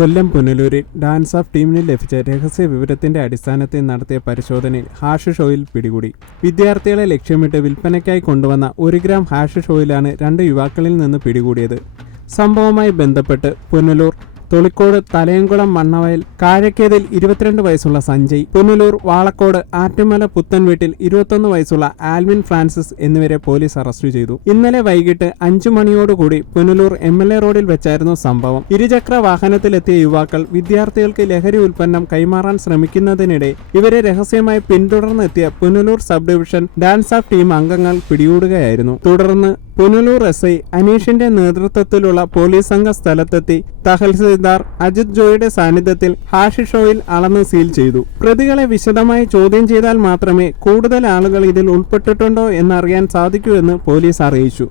Kollam പുനലൂരിൽ dance of ടീമിന് ലഭിച്ച രഹസ്യ വിവരത്തിന്റെ അടിസ്ഥാനത്തിൽ നടത്തിയ പരിശോധനയിൽ ഹാഷിഷ് ഓയിൽ പിടികൂടി. വിദ്യാർത്ഥികളെ ലക്ഷ്യമിട്ട് വിൽപ്പനയ്ക്കായി കൊണ്ടുവന്ന 1 ഗ്രാം ഹാഷിഷ് ഓയിലാണ് 2 യുവാക്കളിൽ നിന്ന് പിടികൂടിയത്. സംഭവവുമായി ബന്ധപ്പെട്ട് പുനലൂർ തൊളിക്കോട് തലയംകുളം മണ്ണവയൽ കാഴക്കേതിൽ 22 വയസ്സുള്ള സഞ്ജയ്, പുനലൂർ വാളക്കോട് ആറ്റുമല പുത്തൻവീട്ടിൽ 21 വയസ്സുള്ള ആൽവിൻ ഫ്രാൻസിസ് എന്നിവരെ പോലീസ് അറസ്റ്റ് ചെയ്തു. ഇന്നലെ വൈകിട്ട് 5 മണിയോടുകൂടി പുനലൂർ MLA റോഡിൽ വെച്ചായിരുന്നു സംഭവം. ഇരുചക്ര വാഹനത്തിലെത്തിയ യുവാക്കൾ വിദ്യാർത്ഥികൾക്ക് ലഹരി ഉൽപ്പന്നം കൈമാറാൻ ശ്രമിക്കുന്നതിനിടെ ഇവരെ രഹസ്യമായി പിന്തുടർന്നെത്തിയ Punalur sub division DANSAF team അംഗങ്ങൾ പിടികൂടുകയായിരുന്നു. തുടർന്ന് പുനലൂർ SI അനീഷിന്റെ നേതൃത്വത്തിലുള്ള പോലീസ് സംഘം സ്ഥലത്തെത്തി തഹസിൽദാർ അജിത് ജോയുടെ സാന്നിധ്യത്തിൽ ഹാഷിഷ് ഓയിൽ അളന്ന് സീൽ ചെയ്തു. പ്രതികളെ വിശദമായി ചോദ്യം ചെയ്താൽ മാത്രമേ കൂടുതൽ ആളുകൾ ഇതിൽ ഉൾപ്പെട്ടിട്ടുണ്ടോ എന്നറിയാൻ സാധിക്കൂ എന്ന് പോലീസ് അറിയിച്ചു.